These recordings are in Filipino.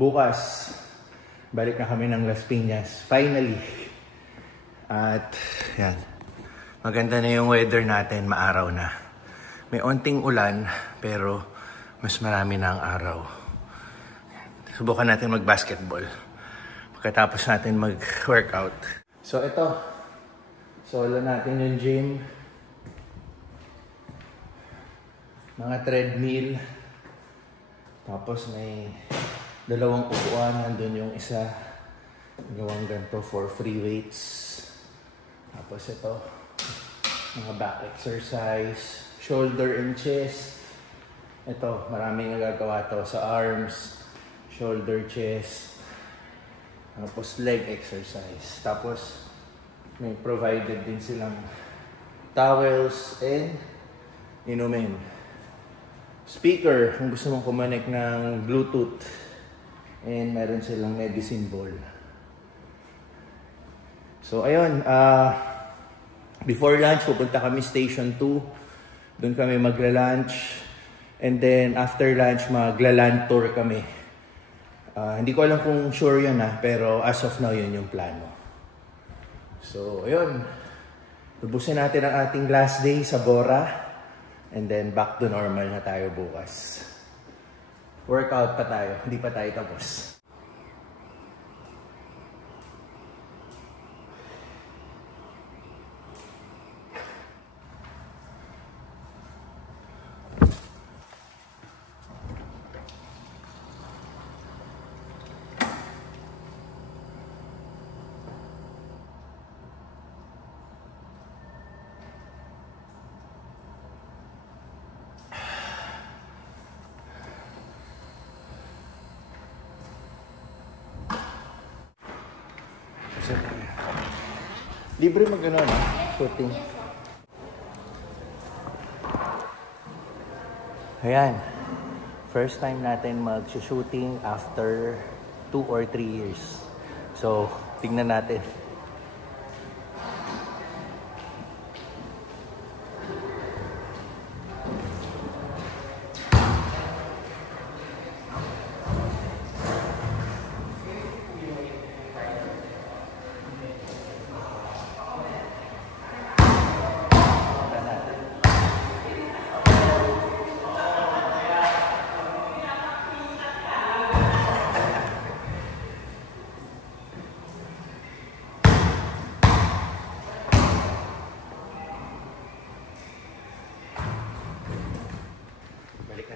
Bukas, balik na kami ng Las Piñas. Finally. At yan. Maganda na yung weather natin. Maaraw na. May onting ulan, pero mas marami na ang araw. Subukan natin mag-basketball. Pagkatapos natin mag-workout. So ito. Solo natin yung gym. Mga treadmill. Tapos may dalawang upuan. Nandun yung isa. Dalawang ganito for free weights. Tapos ito. Mga back exercise. Shoulder and chest. Ito. Maraming nagagawa to sa arms. Shoulder, chest. Tapos leg exercise. Tapos may provided din silang towels and inumin. Speaker, kung gusto mong kumonek ng Bluetooth. And meron silang medicine ball. So, ayun. Before lunch, pupunta kami Station 2. Doon kami magla-lunch. And then, after lunch, magla-land tour kami. Hindi ko alam kung sure yun pero as of now, yun yung plano. So, ayun. Lubusin natin ang ating last day sa Bora. And then, back to normal na tayo bukas. Workout pa tayo. Hindi pa tayo tapos. Libre mag-ano na? Shooting. Ayan. First time natin mag-shooting after 2 or 3 years. So, tingnan natin.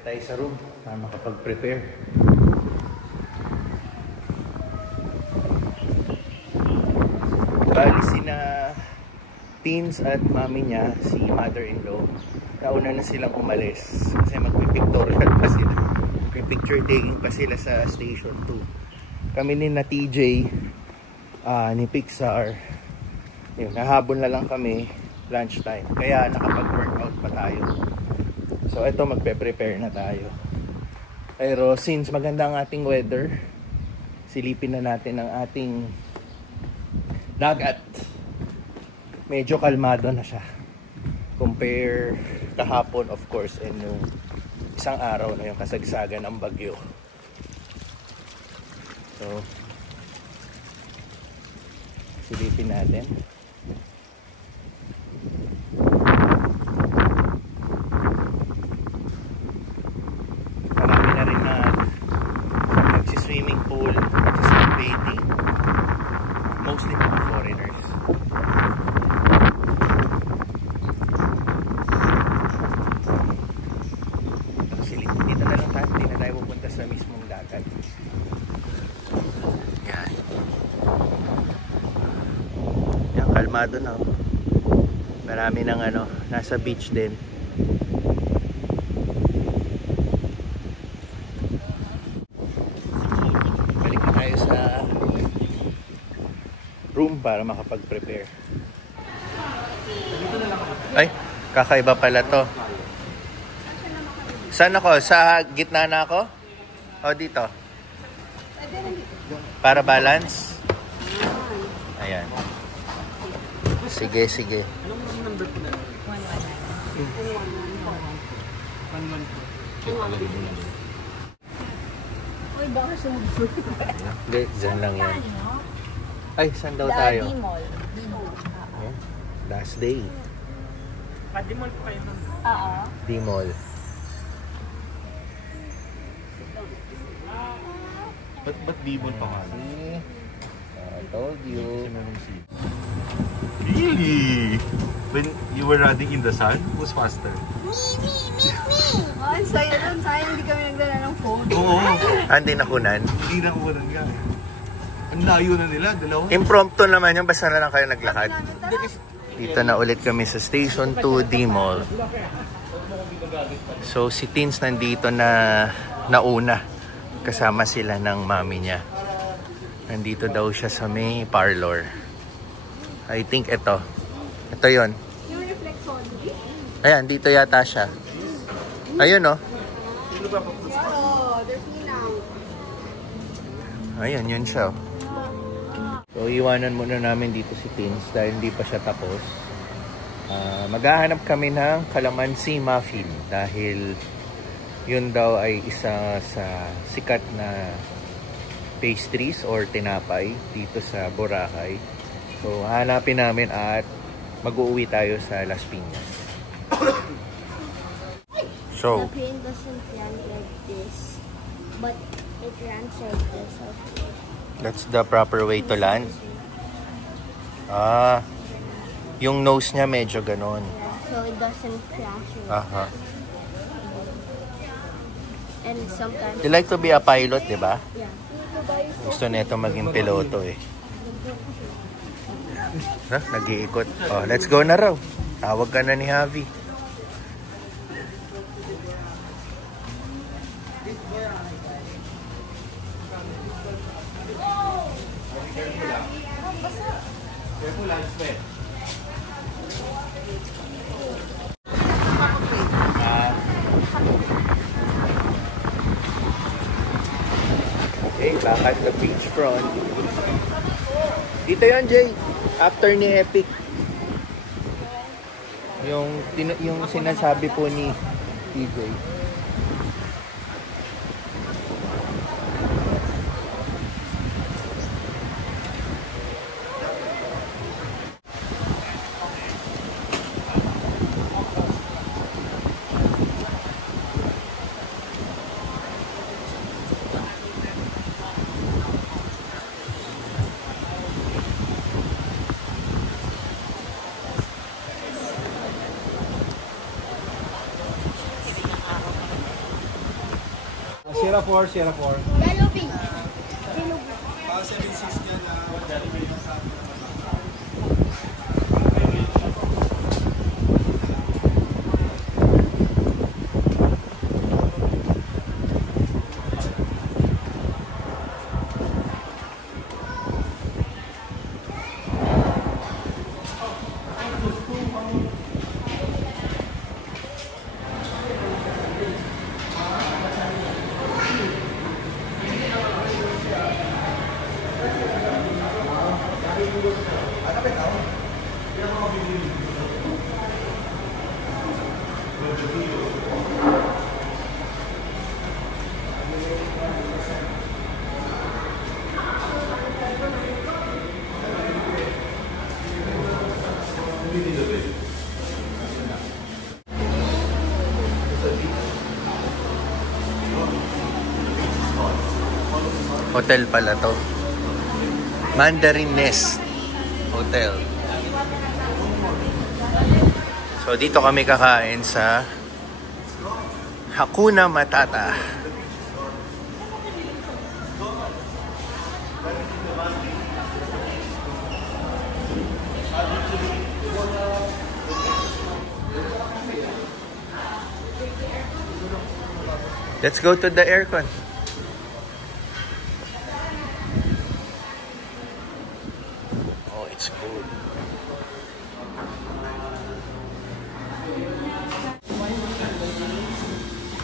Tayo sa room para makapag-prepare. Bali sina Teens at mami niya, si mother-in-law, nauna na silang umalis kasi magpipictorial pa sila. Magpipicture taking pa sila sa Station 2. Kami ni na TJ, ni Pixar, yun, nahabol na lang kami lunchtime. Kaya nakapag-workout pa tayo. So ito, magpe-prepare na tayo. Pero since maganda ang ating weather, silipin na natin ang ating dagat. Medyo kalmado na siya. Compare kahapon, of course, and yung isang araw na yung kasagsagan ng bagyo. So, silipin natin. Swimming pool, sunbathing, mostly mga foreigners. Dito na lang tayo, hindi na tayo pupunta sa mismong dagat. Yan. Yan, kalmado na. Marami ng nasa beach din. Room para makapag-prepare. Ay, kakaiba pala to. Saan ako? Sa gitna na ako? O dito? Para balance? Ayan. Sige, sige. Anong number po na? 111. 112. Uy, baka sumubsur. Hindi, dyan lang yan. Ay, saan daw tayo? D-Mall. Ayan, last day. D-Mall po kayo nun. Oo. D-Mall. Ba't D-Mall pa nga? I told you. Really? When you were running in the sun, who's faster? Ay, saya nun. Sayang hindi kami nagdala ng phone. Oo. Hindi nakunan. Hindi na umulan ka. Ang layo na nila, dalawa. Impromptu naman yung basta na lang kayo naglakad. Dito na ulit kami sa Station 2 D-Mall. So si Teens nandito na nauna. Kasama sila ng mami niya. Nandito daw siya sa may parlor. I think ito. Ito yon. Yung reflexology? Ayan, dito yata siya. Ayun oh. Oh, there's me now. Ayun, yun siya. So, iwanan muna namin dito si Teens dahil hindi pa siya tapos. Maghahanap kami ng calamansi muffin dahil yun daw ay isa sa sikat na pastries or tinapay dito sa Boracay. So, hanapin namin at mag-uuwi tayo sa Las Piñas. So, the plane doesn't land like this, but it lands like this. Okay. that's the proper way to land. Yung nose niya medyo ganon. Yeah, so it doesn't crash. Aha. And sometimes. You like to be a pilot, di ba? Yeah. Gusto nito maging piloto eh. Nag-iikot. Oh, let's go na raw. Tawag ka na ni Javi. Okay, back at the beach front. Dito yan, Jay. After ni Epic. Yung sinasabi po ni TJ. Sierra 4, Sierra 4. Yellow beach. Hotel pala to. Mandarin Nest Hotel. So dito kami kakain sa Hakuna Matata. Let's go to the aircon. Oh, it's cold.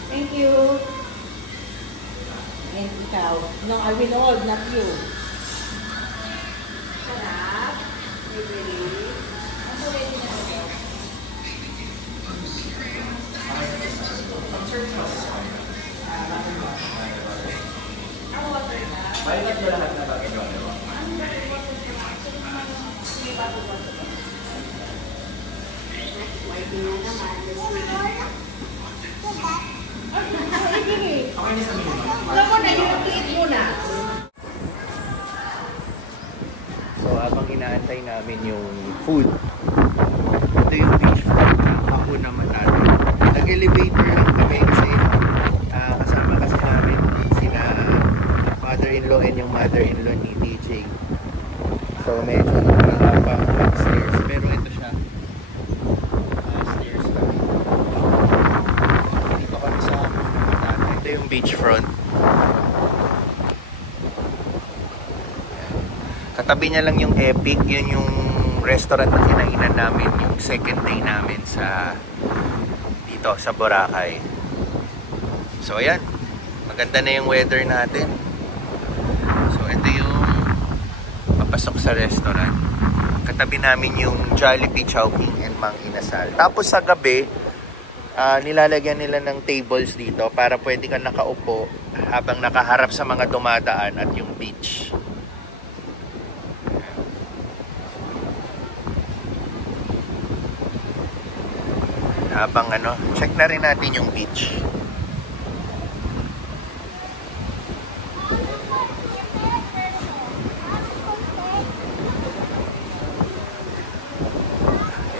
Thank you. And ikaw. No, I will all, not you. Sarap. So habang inaantay namin yung food, ito yung beach front na ako naman natin. Nag-elevator lang kami kasi kasama kasi namin sila mother-in-law and yung mother-in-law ni DJ. So medyo nakapang upstairs, pero ito siya stairs lang. Dito kami sa ito yung beachfront. Katabi niya lang yung Epic, yun yung restaurant na kinainan namin yung second day namin sa dito sa Boracay. So ayan, maganda na yung weather natin. So ito yung papasok sa restaurant. Katabi namin yung Jollibee, Chowking and Mang Inasal. Tapos sa gabi, nilalagyan nila ng tables dito para pwede kang nakaupo habang nakaharap sa mga dumadaan at yung beach. Habang check na rin natin yung beach.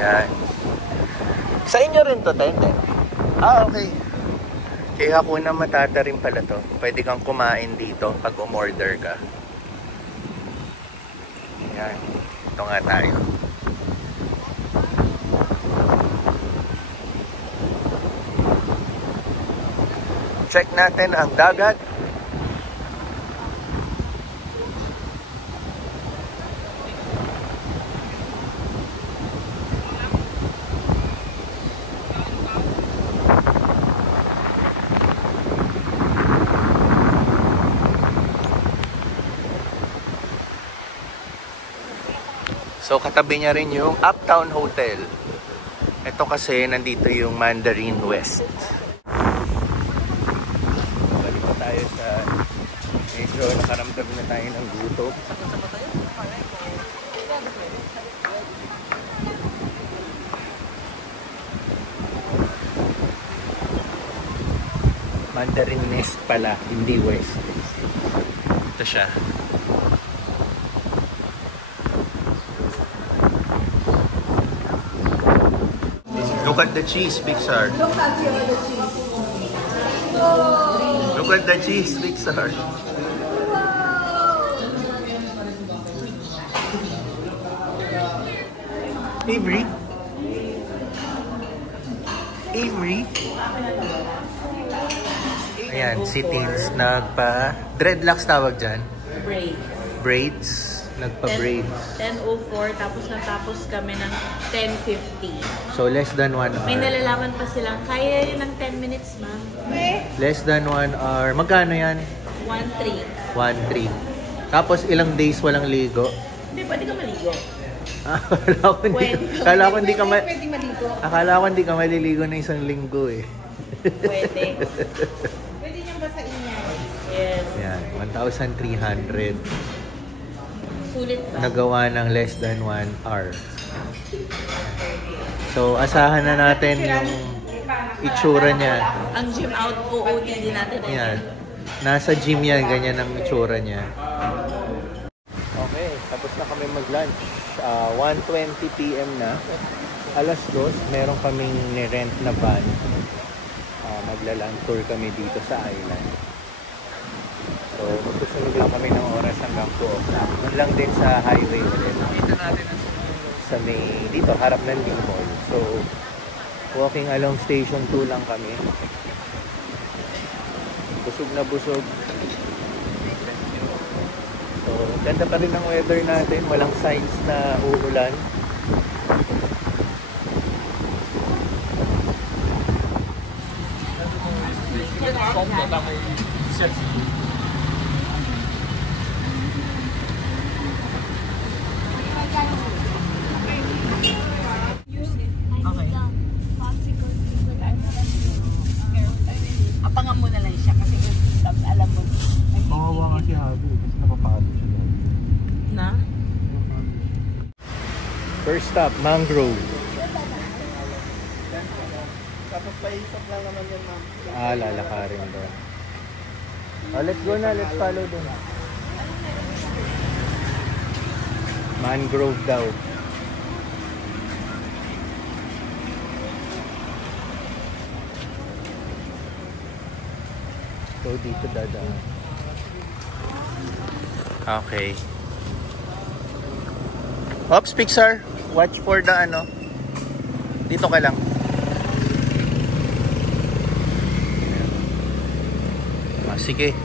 Yan. Sa inyo rin to, Tente? Okay. Kaya Hakuna Matata rin pala to. Pwede kang kumain dito pag umorder ka. Yan. Ito nga tayo. Check natin ang dagat. So katabi niya rin yung Uptown Hotel. Ito kasi nandito yung Mandarin West. Balik pa tayo sa medyo nakaramdam na tayo ng gutom. Mandarin West pala, hindi West. Ito siya. Look at the cheese, Big Sir. Look at the cheese. Look at the cheese, Big Sir. Avery? Avery? Ayan, si Teens nagpa... Dreadlocks tawag dyan? Braids. Braids? Nagpa-braids. 10:04, tapos natapos kami ng 10:50. So, less than 1 hour. May nalalaman pa silang, kaya yun ng 10 minutes, ma'am. Less than 1 hour. Magkano yan? 1:03. 1-3. Tapos, ilang days walang ligo? Hindi, pwede ka maligo. Akala ko hindi ka Pwede maligo. Akala ko hindi ka maliligo na isang linggo eh. Pwede. Pwede niyang basain yan. Yes. Yan, 1,300. Sulit ba? Nagawa ng less than 1 hour. So, asahan na natin yung itsura niya. Ang gym out, OOTD natin. Yan. Nasa gym yan, ganyan ang itsura niya. Okay, tapos na kami mag-lunch. 1:20 PM na. Alas 2, meron kaming ni-rent na van. Magla-land tour kami dito sa island. So, magsusunod lang kami ng oras hanggang 2 o'clock. Doon lang din sa highway ulit. Dito natin sa may, dito, harap ng Limol. So, walking along station 2 lang kami. Busog na busog. So, ganda pa rin ang weather natin. Walang signs na uulan. Abangan mo na lang siya kasi alam mo. Mawawa nga si Habi. First stop, Mangrove. Tapos paisok lang naman yun, ma'am. Ah, lalakarin doon. Oh, let's go na. Let's follow doon. Mangrove daw. So, dito dadaan. Okay. Oops, Pixar. Watch for the ano. Dito ka lang. Ah, sige.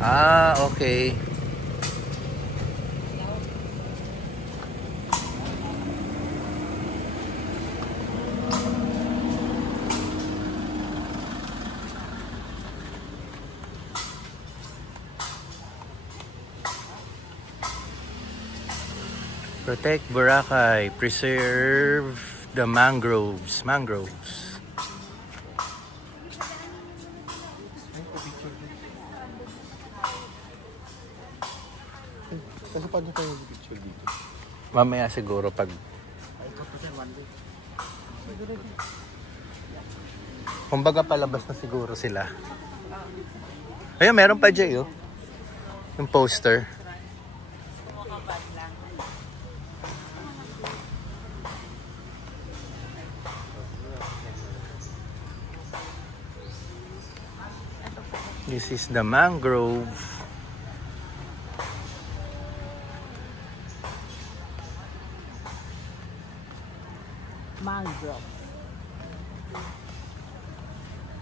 Ah, okay. Protect Boracay, preserve the mangroves. Mangroves. Kasi paano tayo picture dito? Mamaya siguro pag... Kumbaga palabas na siguro sila. Ayun, meron pa dyan yun. Yung poster. This is the mangrove. Mangrove.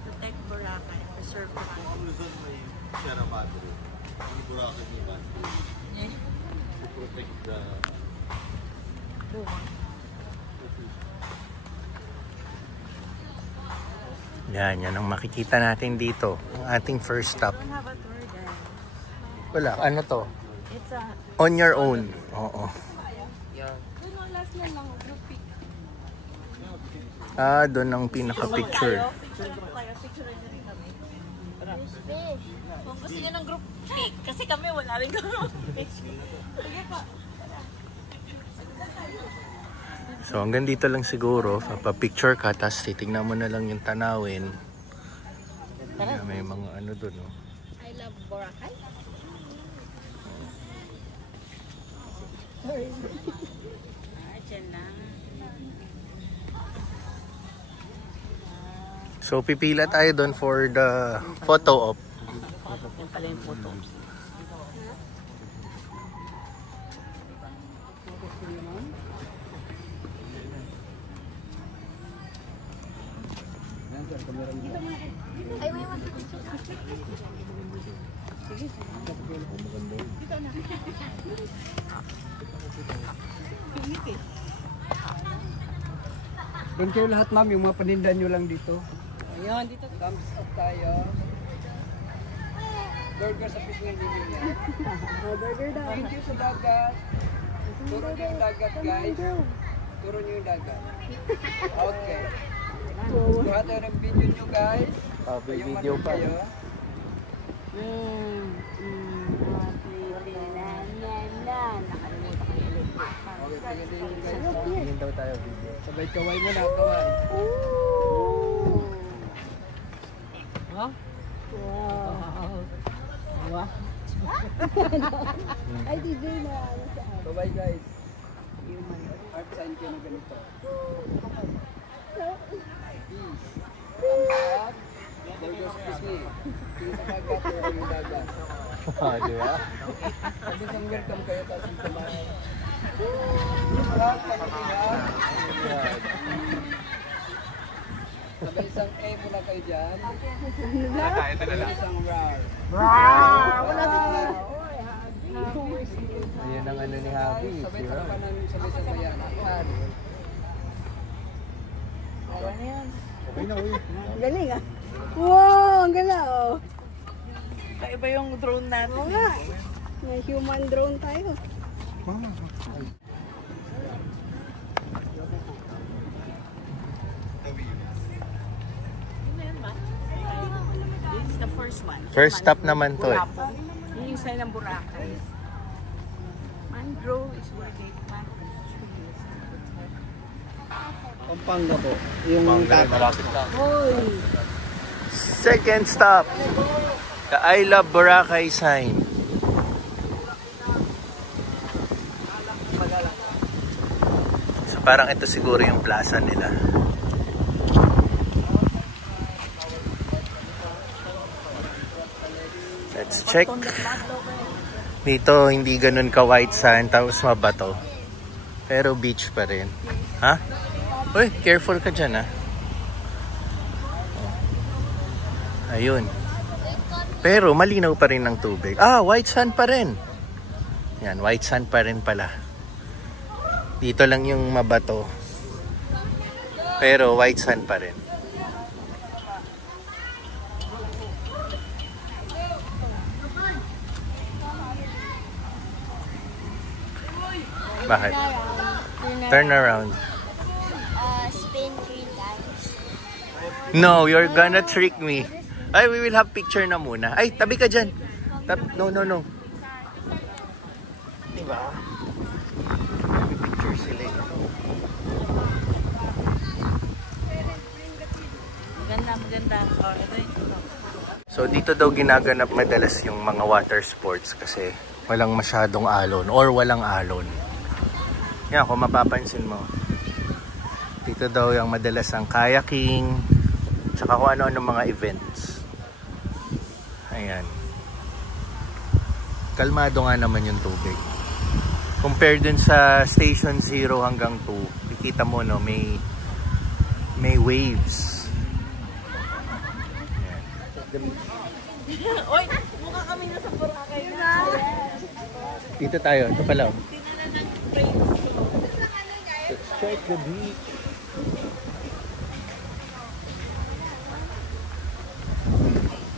Protect Boracay. Preserve Boracay. Luzon may Sierra Madre. Hindi Boracay may Madre. To protect the... Yan ang makikita natin dito. Ang ating first stop. Don't have a tour guide. Wala, ano to? It's a... On your own. Oo. last na lang. Group pic. Ah, doon ang pinaka-picture. Picture po kayo. Picture rin kami. Fish. Kung gusto niyo ng group pic. Kasi kami wala rin group pic. Sige pa. So hanggang dito lang siguro, papapicture ka, tapos titignan mo na lang yung tanawin. Yeah, may mga ano doon. Oh. I love Boracay. Diyan lang. So pipila tayo doon for the photo op. Yan pala yung photo. Ay, may mga Doon kayo lahat, ma'am. Yung mga paninda nyo lang dito. Ayun, dito. Thumbs up tayo. Burger sa fish ngayon ninyo. Burger daw. Thank you sa dagat. Turo nyo yung dagat, guys. Turo nyo yung dagat. Okay. Kuha tayo ng video nyo, guys. Video pa. Tingin daw tayo video. Sabay kaway mo na, kaway. Huh? Wow. Wow. Ay, DJ na. Kaway, guys. Art sign kayo na ganito. Peace. Thumbs up. Burger sa fish ngayon. Tingin sa dagat, turo yung dagat. Ah, di ba? Sabi kang welcome kayo, tapos yung kumain. Lahat, pag-ihat. Sabay isang A muna kayo dyan. Sabay isang RAR. Wala si Ayan ang ano ni Happy. Sabay tarapanan, sabay-sabayan. Yan. Galing ah. Wow, ang gala oh. Kaiba yung drone natin. Oo nga. May human drone tayo. This is the first one. First stop naman to eh. Yung isa ng Boracay. Mangrove is where they plant trees. Pampanga po. Yung malapit lang. Second stop, the I Love Boracay sign. So parang ito siguro yung plaza nila. Let's check. Dito hindi ganun ka white sand tapos mabato. Pero beach pa rin. Ha? Uy, careful ka dyan ha. Ayun. Pero malinaw pa rin ng tubig. Ah, white sand pa rin. Yan, white sand pa rin pala. Dito lang yung mabato. Pero white sand pa rin. Bakit? Turn around. Spin 3 times. No, you're gonna trick me. Ay, we will have picture na muna. Ay, tabi ka dyan. No. Diba? May picture sila eh. Maganda. Oh, ito yung So, dito daw ginaganap madalas yung mga water sports kasi walang masyadong alon or walang alon. Yan, kung mapapansin mo. Dito daw yung madalas ang kayaking, tsaka kung ano-ano mga events. Ayan. Kalmado nga naman yung tubig. Compared dun sa Station 0 hanggang 2, kikita mo no, may waves. Oy, mukha kami nasa Boracay na. Dito tayo, ito pala. Tinala ng train. Let's check the beach.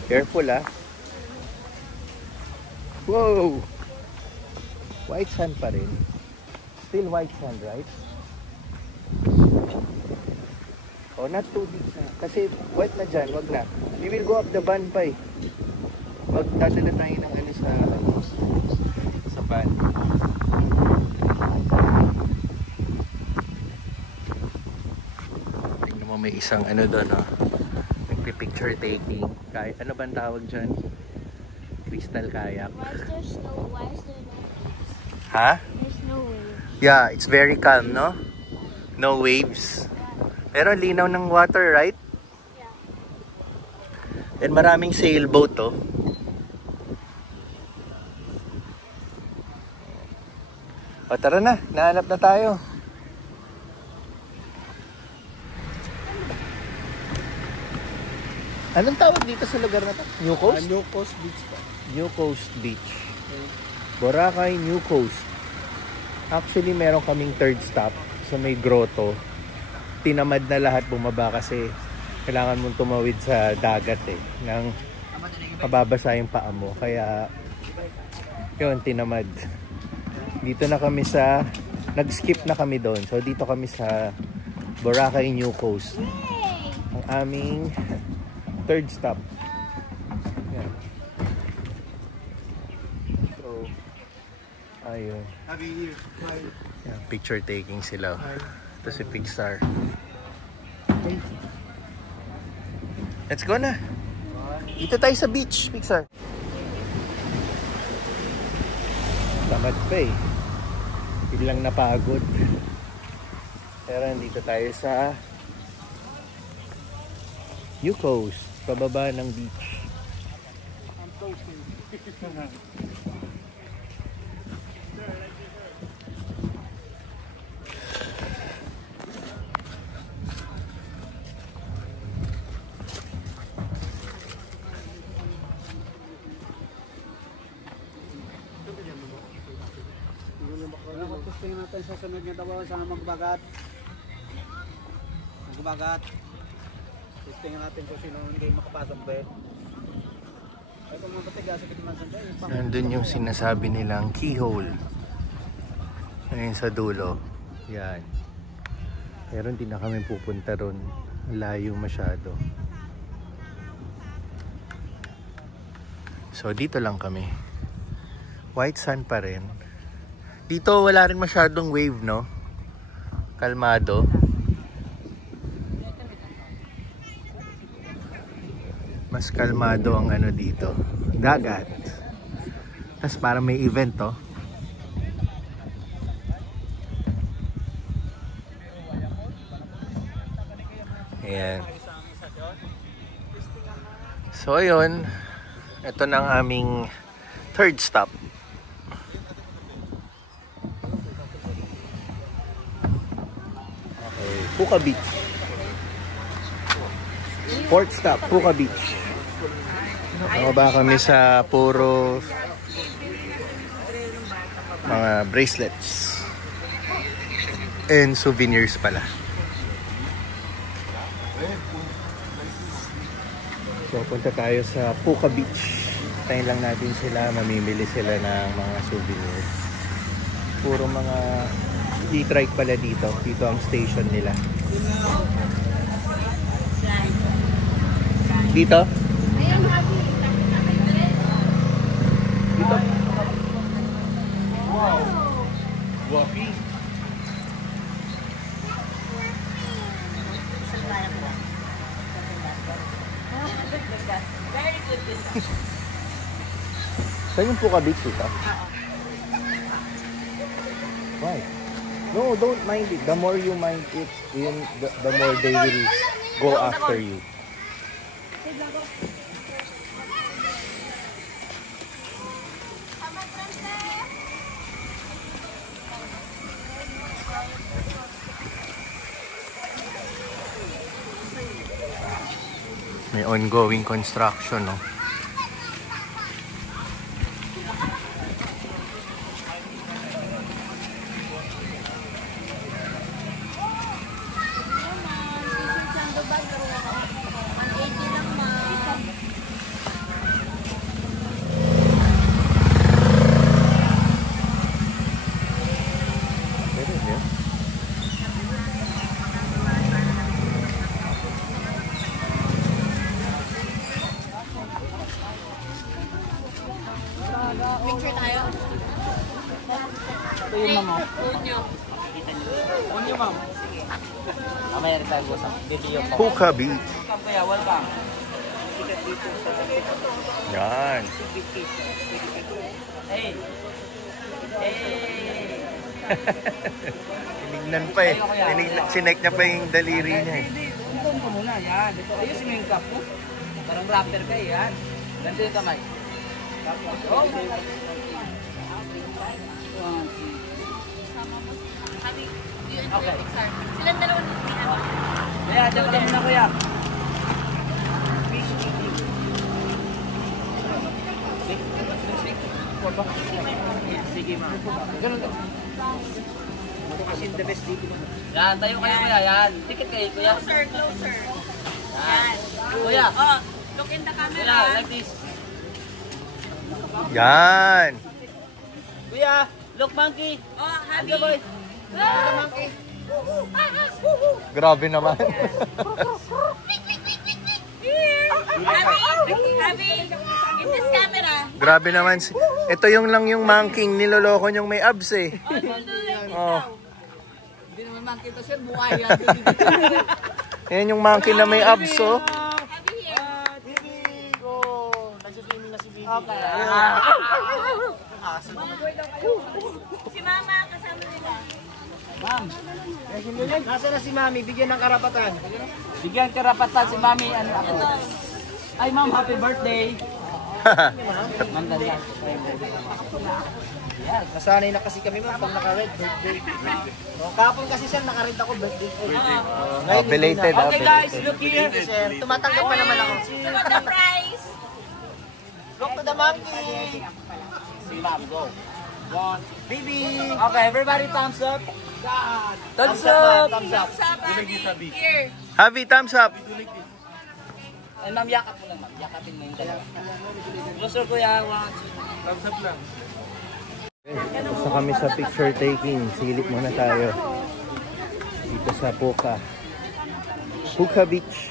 Careful ah. Whoa! White sand pa rin. Still white sand, right? Oh, not too deep na. Kasi wet na dyan, wag na. We will go up the van pa eh. Magdadala tayo ng ano sa van. Tingnan mo may isang ano doon, oh. Nagpi-picture taking. Kahit ano bang tawag dyan? Crystal kayak. Why is there no waves? Ha? There's no waves. Yeah, it's very calm, no? No waves. Pero linaw ng water, right? Yeah. And maraming sailboat, oh. O tara na, nahanap na tayo. Anong tawag dito sa lugar na to? New Coast? New Coast Beach po. New Coast Beach. Boracay, New Coast. Actually, meron kaming third stop sa may grotto. Tinamad na lahat bumaba kasi kailangan mong tumawid sa dagat eh. Nang mababasa yung paa mo. Kaya, yun, tinamad. Dito na kami sa, nag-skip na kami doon. So, dito kami sa Boracay, New Coast. Ang aming third stop. Yan. So, ayun. Yan, picture taking sila. Ito si Pixar. Let's go na. Dito tayo sa beach, Pixar. Tamad pa eh. Biglang napagod. Pero nandito tayo sa New Coast, pababa ng beach. Tingnan natin sa sunod nga tawa sa magbagat. Magbagat. Tingnan natin kung sino hindi makapasok ba. Ay kung mapatigas sa kitman sa Nandun yung sinasabi nilang keyhole. Ayun sa dulo. Yan. Pero hindi na kami pupunta ron. Layo masyado. So dito lang kami. White sand pa rin. Dito wala rin masyadong wave, no? Kalmado. Mas kalmado ang ano dito. Dagat. Tapos parang may event to. Ayan. So ayun, ito na ang aming third stop. Okay, Puka Beach. Fourth stop, Puka Beach. Nakaba kami sa puro mga bracelets and souvenirs pala. So punta tayo sa Puka Beach. Tayo lang natin sila, mamimili sila ng mga souvenirs. Puro mga e-trike pala dito. Dito ang station nila. Dito? Dito? Wow! Wapi! Very good. Saan yung Puka Beach ito? Why? No, don't mind it. The more you mind it, the more they will go after you. May ongoing construction, no? Picture tayo. Ito yung mama. Unyo, ma'am. Mamaya rin tayo sa video po. Puka Beach. Kaya, welcome. Yan. Hey! Tinignan pa eh. Sinek niya pa yung daliri niya eh. Ito mo muna, yan. Ayusin mo yung cup mo. Parang rapper ka, yan. Ganito yung kamay. Oh! Okay. Silang dalawa ni ano. Kaya, dyan ka muna, kuya. Sige, ma'am. Ganun to. Kasi the best dito. Yan, tayo kayo, kuya. Yan. Ticket kayo, kuya. Closer. Yan. Kuya. Oh, look in the camera. Kuya, like this. Yan. Kuya, look monkey. Oh, Habi. Boy. Look monkey. Grabe naman. Habi. In this camera. Grabe naman. Ito yung lang yung monkey niloloko niyong may abs eh. Oh. Hindi naman monkey to, sir. Buhay yan. Yan yung monkey na may abs oh. Habi here. Okay. Si Mama kasama nila. Ma'am. Nasa na si Mami? Bigyan ng karapatan. Bigyan karapatan si Mami. Ano ako? Ay, ma'am, happy birthday. Ma'am, dali. Yan, nasanay na kasi kami, ma'am, pag naka-red birthday. Kapon kasi sir, naka-red ako birthday. Oh, belated ah. Okay guys, look here. Tumatanggap pa naman ako. Look at the prize. Look to the monkey. Si ma'am, go. One, baby. Okay, everybody thumbs up. Thumbs up. Thumbs up. Thumbs up, Habi. Here. Happy thumbs up. Ay, ma'am, yakap mo lang, ma'am. Yakapin mo yung dalawa. Closer, kuya. One, two. Thumbs up lang. Gusto kami sa picture taking. Silip muna tayo. Dito sa Puka. Puka Beach.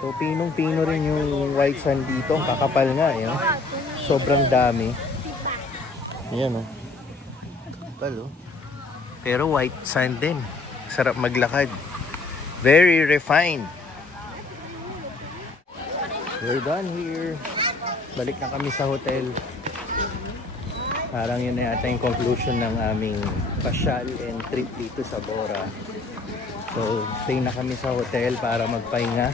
So, pinong-pino rin yung white sand dito. Kakapal nga, yun. Sobrang dami. Ayan, oh. Kakapal, oh. Pero white sand din. Sarap maglakad. Very refined. We're done here. Balik na kami sa hotel. Parang yun na yata yung conclusion ng aming pasyal and trip dito sa Bora. So, stay na kami sa hotel para magpahinga.